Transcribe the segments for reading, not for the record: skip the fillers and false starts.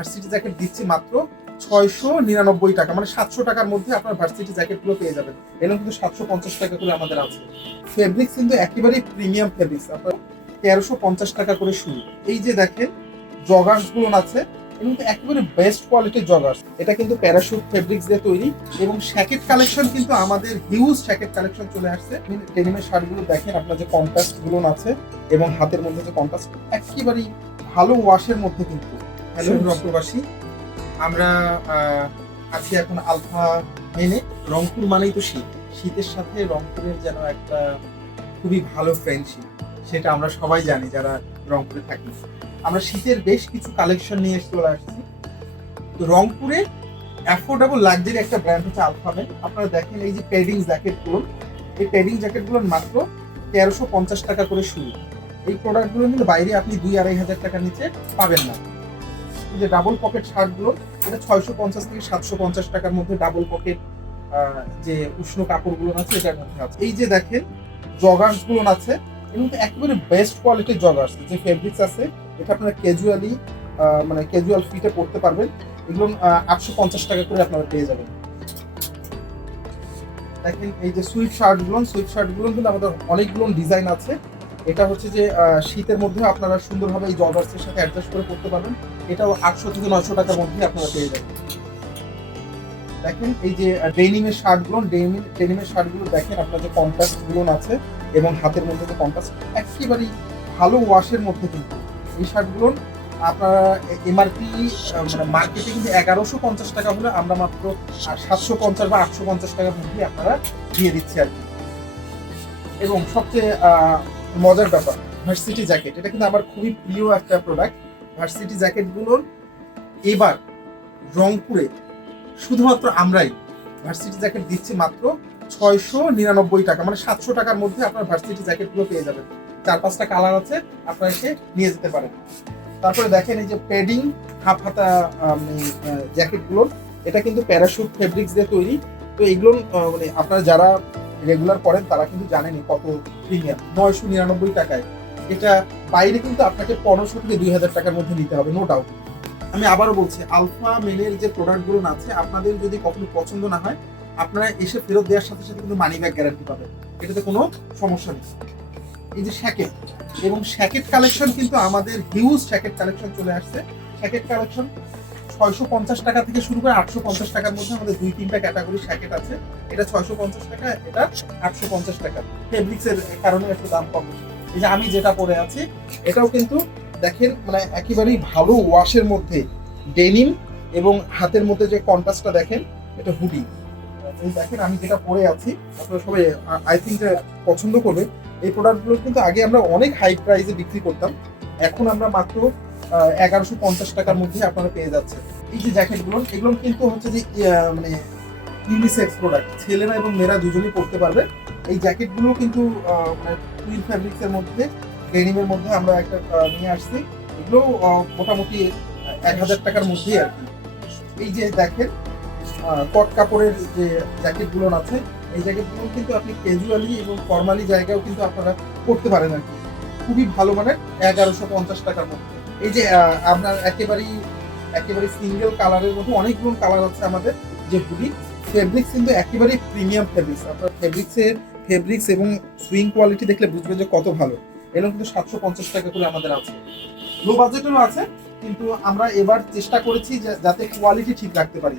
Varsity jacket দিচ্ছি মাত্র 699 টাকা, মানে 700 টাকার মধ্যে আপনার ভার্সিটি জ্যাকেটগুলো পেয়ে যাবেন। এগুলো কিন্তু 750 টাকা করে আমাদের আছে। ফেব্রিক্স কিন্তু একেবারেই প্রিমিয়াম ফেব্রিক্স, আপনার 1350 টাকা করে শুরু। এই যে দেখেন জগার্স গুলো আছে, এবং একেবারে বেস্ট কোয়ালিটির জগার্স। এটা কিন্তু প্যারাশুট ফেব্রিক্স দিয়ে তৈরি, এবং শ্যাকেট কালেকশন কিন্তু আমাদের হিউজ শ্যাকেট কালেকশন চলে আসছে। ডেনিমের শার্টগুলো দেখেন, আপনার যে কন্ট্রাস্ট গুলো আছে এবং হাতের মধ্যে যে কন্ট্রাস্ট, একেবারেই ভালো ওয়াশের মধ্যে কিন্তু। হ্যালো রংপুরবাসী, আমরা আছি এখন আলফা মেনে। রংপুর মানেই তো শীত, শীতের সাথে রংপুরের যেন একটা খুবই ভালো ফ্রেন্ডশিপ, সেটা আমরা সবাই জানি যারা রংপুরে থাকি। আমরা শীতের বেশ কিছু কালেকশন নিয়ে চলে আসছি। তো রংপুরে অ্যাফোর্ডেবল লাক্সারি একটা ব্র্যান্ড হচ্ছে আলফামেন। আপনারা দেখেন এই যে প্যাডিং জ্যাকেটগুলো, এই প্যাডিং জ্যাকেটগুলোর মাত্র 1350 টাকা করে শুরু। এই প্রোডাক্টগুলো কিন্তু বাইরে আপনি 2-2.5 হাজার টাকার নিচে পাবেন না। এই যে ডাবল পকেট শার্টগুলো, এটা 650 থেকে 750 টাকার মধ্যে ডাবল পকেট যে উষ্ণ কাপড়গুলো আছে এটার মধ্যে আছে। এই যে দেখেন জগার্স গুলো আছে, এবং একেবারে বেস্ট কোয়ালিটির জগার্স যে ফেব্রিক্স আছে, এটা আপনারা ক্যাজুয়ালি মানে ক্যাজুয়াল ফিটে পড়তে পারবেন। এগুলো 850 টাকা করে আপনারা পেয়ে যাবেন। দেখেন এই যে সুইট শার্টগুলো কিন্তু আমাদের অনেকগুলো ডিজাইন আছে। এটা হচ্ছে যে শীতের মধ্যে আপনারা সুন্দরভাবে এই জগার্সের সাথে অ্যাডজাস্ট করে পড়তে পারবেন। এটাও 800 থেকে 900 টাকার মধ্যে আপনারা পেয়ে যাবেন। দেখেন এই যে ডেনিমের শার্টগুলো দেখেন, আপনার যে কন্ট্রাস্ট গুলো আছে এবং হাতের মধ্যে যে কন্ট্রাস্ট, একেবারেই ভালো ওয়াশের মধ্যে কিন্তু। এই শার্টগুলো আপনারা এমআরপি মানে মার্কেটে কিন্তু 1150 টাকা হলে আমরা মাত্র 750 বা 850 টাকার মধ্যে আপনারা দিয়ে দিচ্ছি আর কি। এবং সবচেয়ে মজার ব্যাপার, ভার্সিটি জ্যাকেট, এটা কিন্তু আমার খুবই প্রিয় একটা প্রোডাক্ট। ভার্সিটি জ্যাকেটগুলোর এবার রংপুরে শুধুমাত্র আমরাই ভার্সিটি জ্যাকেট দিচ্ছি মাত্র 699 টাকা, মানে 700 টাকার মধ্যে আপনার ভার্সিটি জ্যাকেটগুলো পেয়ে যাবেন। 4-5টা কালার আছে, আপনারা এসে নিয়ে যেতে পারেন। তারপরে দেখেন এই যে প্যাডিং হাফ হাতা জ্যাকেটগুলো, এটা কিন্তু প্যারাশুট ফেব্রিক্স দিয়ে তৈরি। তো এগুলো মানে আপনারা যারা রেগুলার পরেন তারা কিন্তু জানেনই কত প্রিমিয়াম। 999 টাকায় এটা বাইরে কিন্তু আপনাকে 1500 থেকে 2000 টাকার মধ্যে নিতে হবে, নো ডাউট। আমি আবারও বলছি, আলফা মেনের যে প্রোডাক্টগুলো আছে, আপনাদের যদি কখনো পছন্দ না হয়, আপনারা এসে ফেরত দেওয়ার সাথে সাথে কিন্তু মানি ব্যাক গ্যারান্টি পাবেন, এটাতে কোনো সমস্যা নেই। এই যে শ্যাকেট এবং শ্যাকেট কালেকশন কিন্তু আমাদের হিউজ শ্যাকেট কালেকশন চলে আসছে। শ্যাকেট কালেকশন 650 টাকা থেকে শুরু করে 850 টাকার মধ্যে আমাদের 2-3টা ক্যাটাগরি শ্যাকেট আছে। এটা 650 টাকা, এটা 850 টাকা। ফেব্রিক্সের কারণে একটু দাম কম। এই যে আমি যেটা পরে আছি, এটাও কিন্তু দেখেন মানে একেবারেই ভালো ওয়াশের মধ্যে ডেনিম, এবং হাতের মধ্যে যে কন্ট্রাস্টটা দেখেন, এটা হুডি। এই দেখেন আমি যেটা পরে আছি, আপনারা সবাই আই থিঙ্ক পছন্দ করবে। এই প্রোডাক্টগুলো কিন্তু আগে আমরা অনেক হাই প্রাইসে বিক্রি করতাম, এখন আমরা মাত্র 1150 টাকার মধ্যে আপনারা পেয়ে যাচ্ছেন। এই যে জ্যাকেটগুলো, এগুলো কিন্তু হচ্ছে যে মানে ইউনিসেক্স প্রোডাক্ট, ছেলেরা এবং মেয়েরা দুজনেই পরতে পারবে। এই জ্যাকেটগুলো কিন্তু মানে টুইল ফ্যাব্রিক্সের মধ্যে, ডেনিমের মধ্যে আমরা একটা নিয়ে আসছি। এগুলো মোটামুটি 1000 টাকার মধ্যেই আর কি। এই যে দেখেন কট কাপড়ের যে জ্যাকেটগুলো আছে, এই জ্যাকেটগুলো কিন্তু আপনি ক্যাজুয়ালি এবং ফর্মালি জায়গায়ও কিন্তু আপনারা পরতে পারেন আর কি। খুবই ভালো মানের, 1150 টাকার মধ্যে। এই যে আপনার একেবারেই সিঙ্গেল কালারের মধ্যে অনেকগুলো কালার আছে আমাদের যে হুডি। ফেব্রিক্স কিন্তু একেবারেই প্রিমিয়াম ফেব্রিক্স। আপনার ফেব্রিক্স এবং সুইং কোয়ালিটি দেখলে বুঝবেন যে কত ভালো। এগুলো কিন্তু 750 টাকা করে আমাদের আছে। লো বাজেটেরও আছে, কিন্তু আমরা এবার চেষ্টা করেছি যাতে কোয়ালিটি ঠিক রাখতে পারি।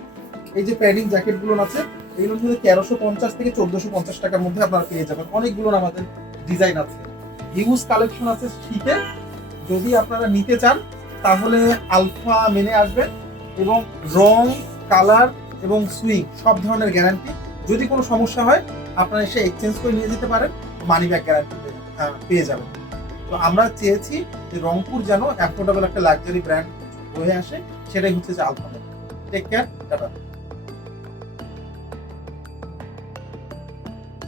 এই যে প্যাডিং জ্যাকেটগুলো আছে, এগুলো কিন্তু 1350 থেকে 1450 টাকার মধ্যে আপনারা পেয়ে যাবেন। অনেকগুলো আমাদের ডিজাইন আছে, হিউজ কালেকশন আছে শীতে। যদি আপনারা নিতে চান তাহলে আলফা মেনে আসবেন, এবং রং, কালার এবং সুইং সব ধরনের গ্যারান্টি। যদি কোনো সমস্যা হয় আপনারা এসে এক্সচেঞ্জ করে নিয়ে যেতে পারেন, মানি ব্যাক গ্যারান্টি পেয়ে যাবেন। তো আমরা চেয়েছি যে রংপুর যেন অ্যাফোর্ডেবল একটা লাক্সারি ব্র্যান্ড হয়ে আসে, সেটাই হচ্ছে যে alpha men. Take care, tata.